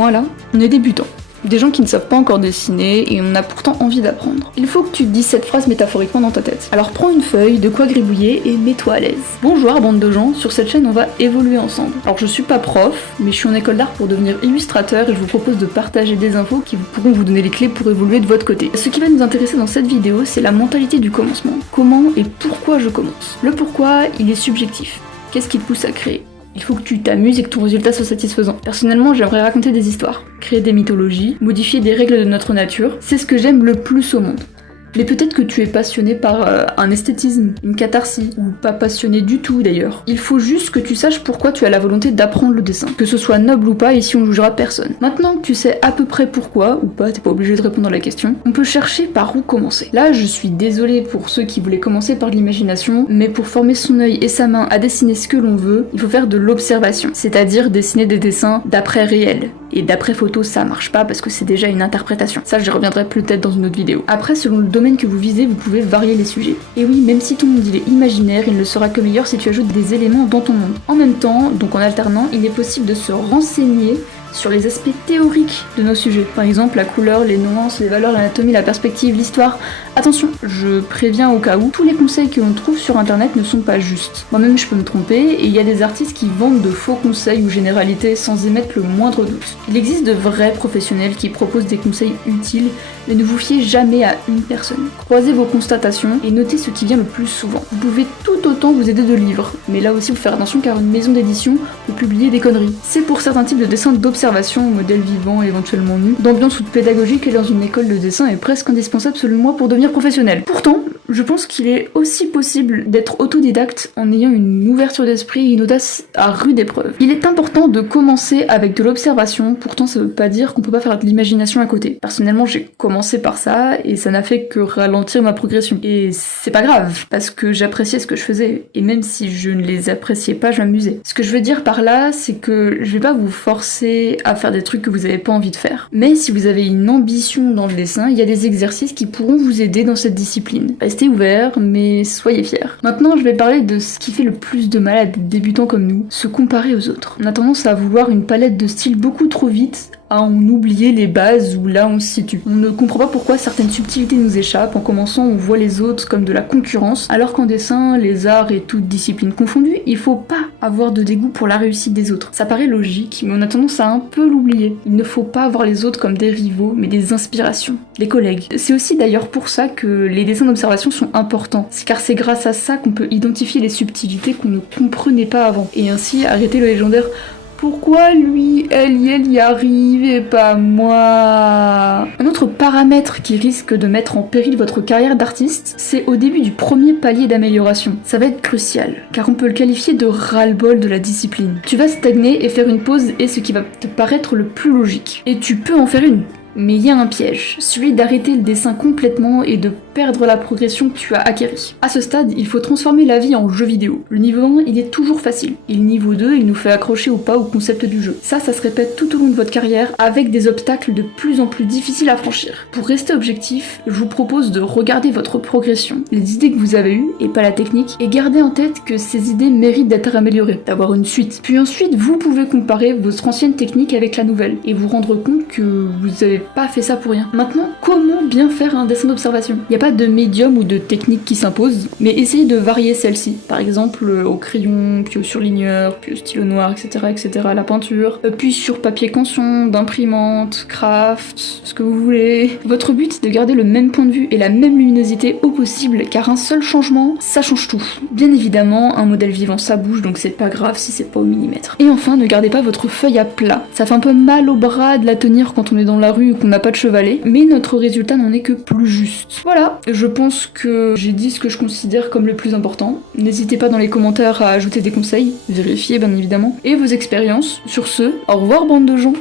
moi là, on est débutants. Des gens qui ne savent pas encore dessiner et on a pourtant envie d'apprendre. Il faut que tu te dises cette phrase métaphoriquement dans ta tête. Alors prends une feuille, de quoi gribouiller et mets-toi à l'aise. Bonjour bande de gens, sur cette chaîne on va évoluer ensemble. Alors je suis pas prof, mais je suis en école d'art pour devenir illustrateur et je vous propose de partager des infos qui pourront vous donner les clés pour évoluer de votre côté. Ce qui va nous intéresser dans cette vidéo, c'est la mentalité du commencement. Comment et pourquoi je commence. Le pourquoi, il est subjectif. Qu'est-ce qui te pousse à créer ? Il faut que tu t'amuses et que ton résultat soit satisfaisant. Personnellement, j'aimerais raconter des histoires, créer des mythologies, modifier des règles de notre nature. C'est ce que j'aime le plus au monde. Mais peut-être que tu es passionné par un esthétisme, une catharsis, ou pas passionné du tout d'ailleurs. Il faut juste que tu saches pourquoi tu as la volonté d'apprendre le dessin. Que ce soit noble ou pas, ici on jugera personne. Maintenant que tu sais à peu près pourquoi, ou pas, t'es pas obligé de répondre à la question, on peut chercher par où commencer. Là, je suis désolée pour ceux qui voulaient commencer par l'imagination, mais pour former son œil et sa main à dessiner ce que l'on veut, il faut faire de l'observation, c'est-à-dire dessiner des dessins d'après réel. Et d'après photo, ça marche pas parce que c'est déjà une interprétation. Ça, j'y reviendrai peut-être dans une autre vidéo. Après, selon le domaine que vous visez, vous pouvez varier les sujets. Et oui, même si ton monde il est imaginaire, il ne sera que meilleur si tu ajoutes des éléments dans ton monde. En même temps, donc en alternant, il est possible de se renseigner sur les aspects théoriques de nos sujets. Par exemple, la couleur, les nuances, les valeurs, l'anatomie, la perspective, l'histoire. Attention, je préviens au cas où, tous les conseils que l'on trouve sur internet ne sont pas justes. Moi-même, je peux me tromper, et il y a des artistes qui vendent de faux conseils ou généralités sans émettre le moindre doute. Il existe de vrais professionnels qui proposent des conseils utiles, mais ne vous fiez jamais à une personne. Croisez vos constatations et notez ce qui vient le plus souvent. Vous pouvez tout autant vous aider de livres, mais là aussi, il faut faire attention car une maison d'édition peut publier des conneries. C'est pour certains types de dessins d'observation, modèles vivants, éventuellement nus, d'ambiance ou de pédagogie qui dans une école de dessin est presque indispensable selon moi pour devenir professionnel. Pourtant, je pense qu'il est aussi possible d'être autodidacte en ayant une ouverture d'esprit et une audace à rude épreuve. Il est important de commencer avec de l'observation, pourtant ça veut pas dire qu'on peut pas faire de l'imagination à côté. Personnellement, j'ai commencé par ça et ça n'a fait que ralentir ma progression. Et c'est pas grave, parce que j'appréciais ce que je faisais, et même si je ne les appréciais pas, je m'amusais. Ce que je veux dire par là, c'est que je vais pas vous forcer à faire des trucs que vous avez pas envie de faire. Mais si vous avez une ambition dans le dessin, il y a des exercices qui pourront vous aider dans cette discipline. Restez ouverts, mais soyez fiers. Maintenant, je vais parler de ce qui fait le plus de mal à des débutants comme nous, se comparer aux autres. On a tendance à vouloir une palette de styles beaucoup trop vite, à en oublier les bases où là on se situe. On ne comprend pas pourquoi certaines subtilités nous échappent. En commençant, on voit les autres comme de la concurrence, alors qu'en dessin, les arts et toutes disciplines confondues, il faut pas avoir de dégoût pour la réussite des autres. Ça paraît logique, mais on a tendance à un peu l'oublier. Il ne faut pas voir les autres comme des rivaux, mais des inspirations, des collègues. C'est aussi d'ailleurs pour ça que les dessins d'observation sont importants, car c'est grâce à ça qu'on peut identifier les subtilités qu'on ne comprenait pas avant, et ainsi arrêter le légendaire pourquoi lui, elle y arrive et pas moi? Un autre paramètre qui risque de mettre en péril votre carrière d'artiste, c'est au début du premier palier d'amélioration. Ça va être crucial, car on peut le qualifier de ras-le-bol de la discipline. Tu vas stagner et faire une pause est ce qui va te paraître le plus logique. Et tu peux en faire une. Mais il y a un piège, celui d'arrêter le dessin complètement et de perdre la progression que tu as acquérie. À ce stade, il faut transformer la vie en jeu vidéo. Le niveau 1, il est toujours facile. Et le niveau 2, il nous fait accrocher ou pas au concept du jeu. Ça se répète tout au long de votre carrière, avec des obstacles de plus en plus difficiles à franchir. Pour rester objectif, je vous propose de regarder votre progression, les idées que vous avez eues, et pas la technique, et garder en tête que ces idées méritent d'être améliorées, d'avoir une suite. Puis ensuite, vous pouvez comparer votre ancienne technique avec la nouvelle, et vous rendre compte que vous avez pas fait ça pour rien. Maintenant, comment bien faire un dessin d'observation? Il n'y a pas de médium ou de technique qui s'impose, mais essayez de varier celle-ci. Par exemple, au crayon, puis au surligneur, puis au stylo noir, etc., à la peinture, puis sur papier canson, d'imprimante, craft, ce que vous voulez. Votre but est de garder le même point de vue et la même luminosité au possible, car un seul changement, ça change tout. Bien évidemment, un modèle vivant, ça bouge, donc c'est pas grave si c'est pas au millimètre. Et enfin, ne gardez pas votre feuille à plat. Ça fait un peu mal au bras de la tenir quand on est dans la rue ou qu'on n'a pas de chevalet, mais notre résultat n'en est que plus juste. Voilà, je pense que j'ai dit ce que je considère comme le plus important. N'hésitez pas dans les commentaires à ajouter des conseils, vérifiez bien évidemment, et vos expériences. Sur ce, au revoir bande de gens.